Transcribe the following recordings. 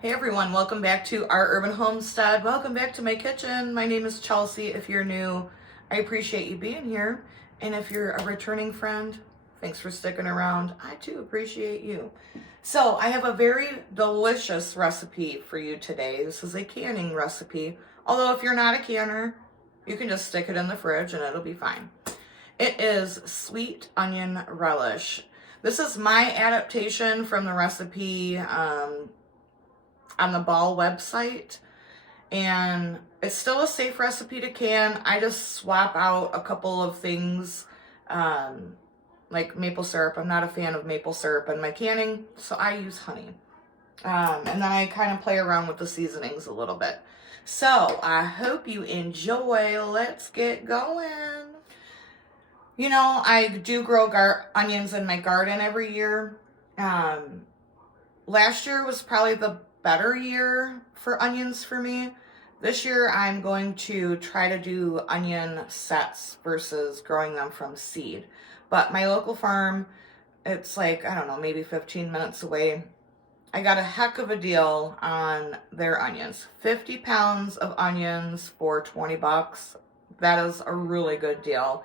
Hey everyone, welcome back to our urban homestead. Welcome back to my kitchen. My name is Chelsea. If you're new, I appreciate you being here. And if you're a returning friend, thanks for sticking around. I too appreciate you. So I have a very delicious recipe for you today. This is a canning recipe. Although if you're not a canner, you can just stick it in the fridge and it'll be fine. It is sweet onion relish. This is my adaptation from the recipe on the Ball website, and it's still a safe recipe to can. I just swap out a couple of things, like maple syrup. I'm not a fan of maple syrup in my canning, so I use honey. And then I kind of play around with the seasonings a little bit. So I hope you enjoy. Let's get going. You know, I do grow onions in my garden every year. Last year was probably the better year for onions for me. This year I'm going to try to do onion sets versus growing them from seed. But my local farm, it's like, I don't know, maybe 15 minutes away. I got a heck of a deal on their onions. 50 pounds of onions for 20 bucks. That is a really good deal.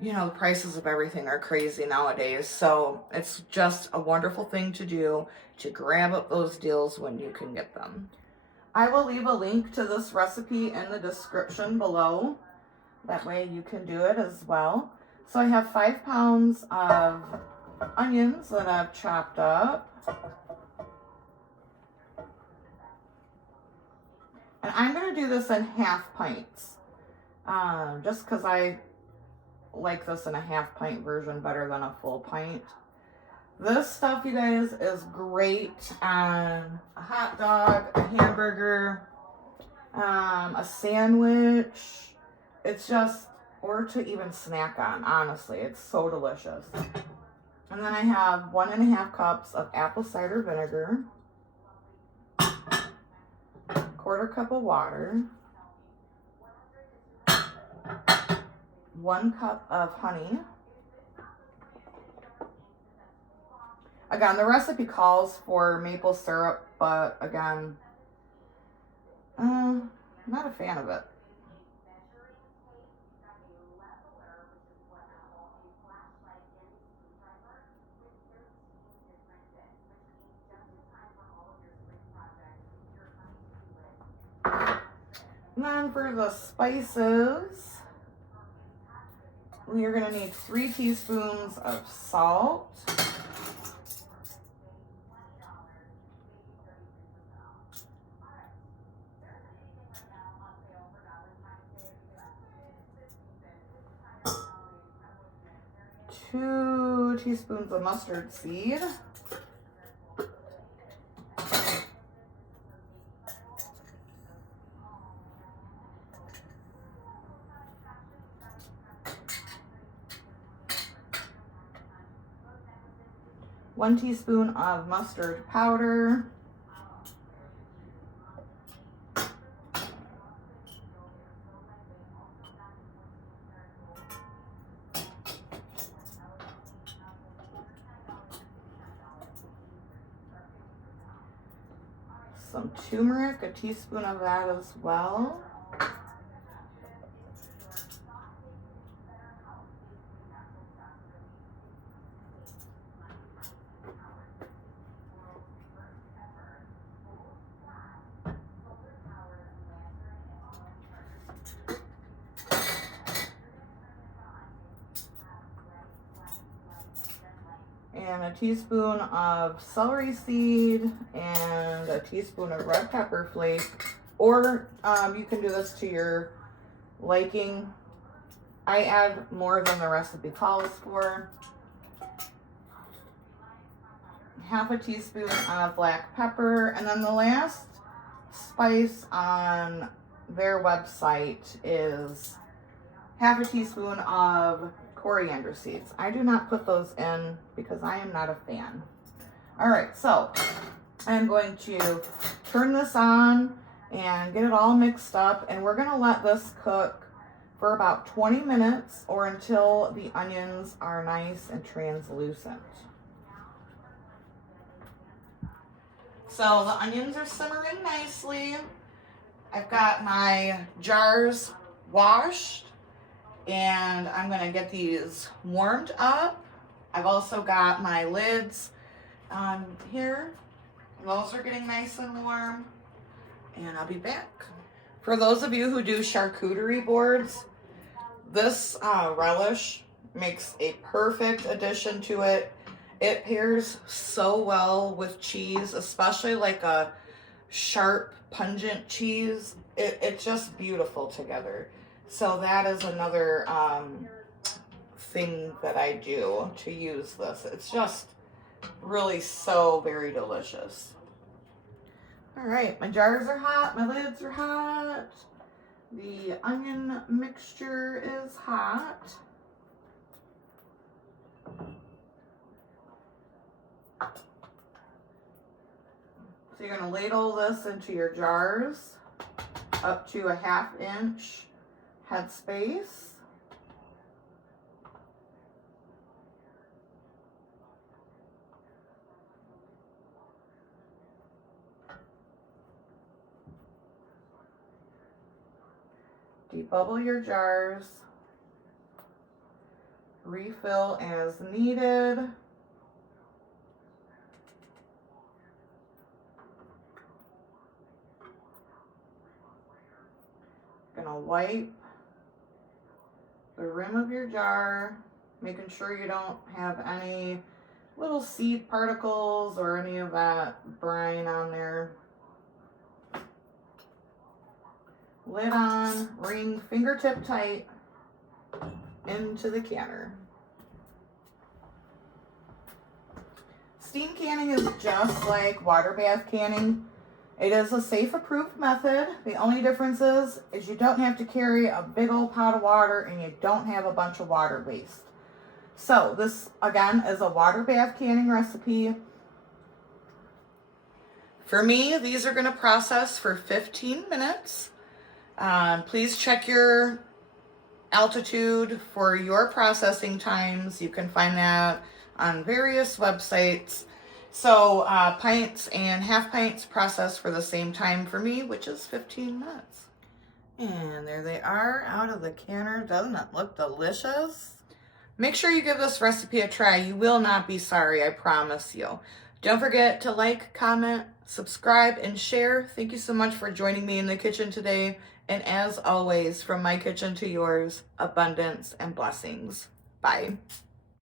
You know, the prices of everything are crazy nowadays, so it's just a wonderful thing to do to grab up those deals when you can get them. I will leave a link to this recipe in the description below. That way you can do it as well. So I have 5 pounds of onions that I've chopped up. And I'm going to do this in half pints. Just because I like this in a half pint version better than a full pint. This stuff, you guys, is great on a hot dog, a hamburger, a sandwich. It's just, or to even snack on, honestly. It's so delicious. And then I have 1.5 cups of apple cider vinegar, 1/4 cup of water, 1 cup of honey. Again, the recipe calls for maple syrup, but again, I'm not a fan of it. And then for the spices, we are going to need 3 teaspoons of salt, 2 teaspoons of mustard seed, 1 teaspoon of mustard powder, some turmeric, a teaspoon of that as well. And a teaspoon of celery seed and a teaspoon of red pepper flake, or you can do this to your liking. I add more than the recipe calls for. 1/2 teaspoon of black pepper, and then the last spice on their website is 1/2 teaspoon of coriander seeds. I do not put those in because I am not a fan. All right, so I'm going to turn this on and get it all mixed up, and we're gonna let this cook for about 20 minutes or until the onions are nice and translucent. So the onions are simmering nicely. I've got my jars washed and I'm gonna get these warmed up. I've also got my lids on here. Those are getting nice and warm and I'll be back. For those of you who do charcuterie boards, this Relish makes a perfect addition to it. It pairs so well with cheese, especially like a sharp, pungent cheese. It's just beautiful together. So that is another thing that I do to use this. It's just really so very delicious. All right, my jars are hot, my lids are hot. The onion mixture is hot. So you're going to ladle this into your jars up to a 1/2 inch headspace. Debubble your jars. Refill as needed. Gonna wipe the rim of your jar, making sure you don't have any little seed particles or any of that brine on there. Lid on, ring fingertip tight into the canner. Steam canning is just like water bath canning. It is a safe approved method. The only difference is you don't have to carry a big old pot of water and you don't have a bunch of water waste. So this again is a water bath canning recipe. For me, these are going to process for 15 minutes. Please check your altitude for your processing times. You can find that on various websites. So pints and 1/2 pints process for the same time for me, which is 15 minutes. And there they are out of the canner. Doesn't it look delicious? Make sure you give this recipe a try. You will not be sorry, I promise you. Don't forget to like, comment, subscribe, and share. Thank you so much for joining me in the kitchen today. And as always, from my kitchen to yours, abundance and blessings. Bye.